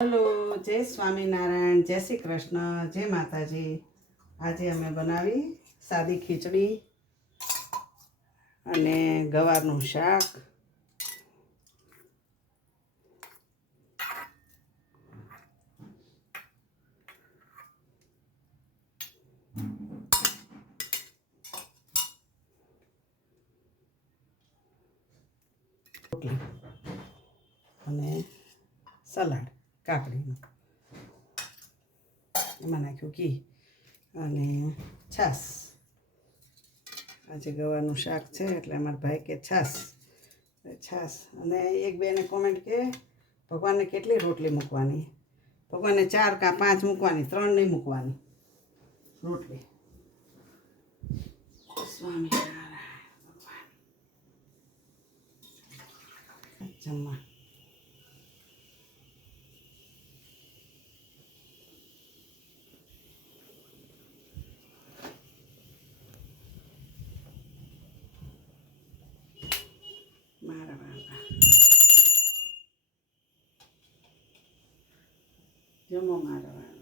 Hello, જય સ્વામિનારાયણ, જય શ્રી કૃષ્ણ, જય માતાજી. આજે અમે બનાવી સાદી ખીચડી અને ગવારનું શાક. રોટલી અને સલાડ કાકડીનું, એમાં નાખ્યું ઘી અને છાશ. આજે ગવારનું શાક છે એટલે અમારા ભાઈ કે છાશ. અને એક બેને કોમેન્ટ કે ભગવાનને કેટલી રોટલી મૂકવાની? ભગવાનને 4 કે 5 મૂકવાની, 3 નહીં મૂકવાની રોટલી. સ્વામિનારાયણ ભગવાન. જમવા મારા બાબા જમો મારા બાબા.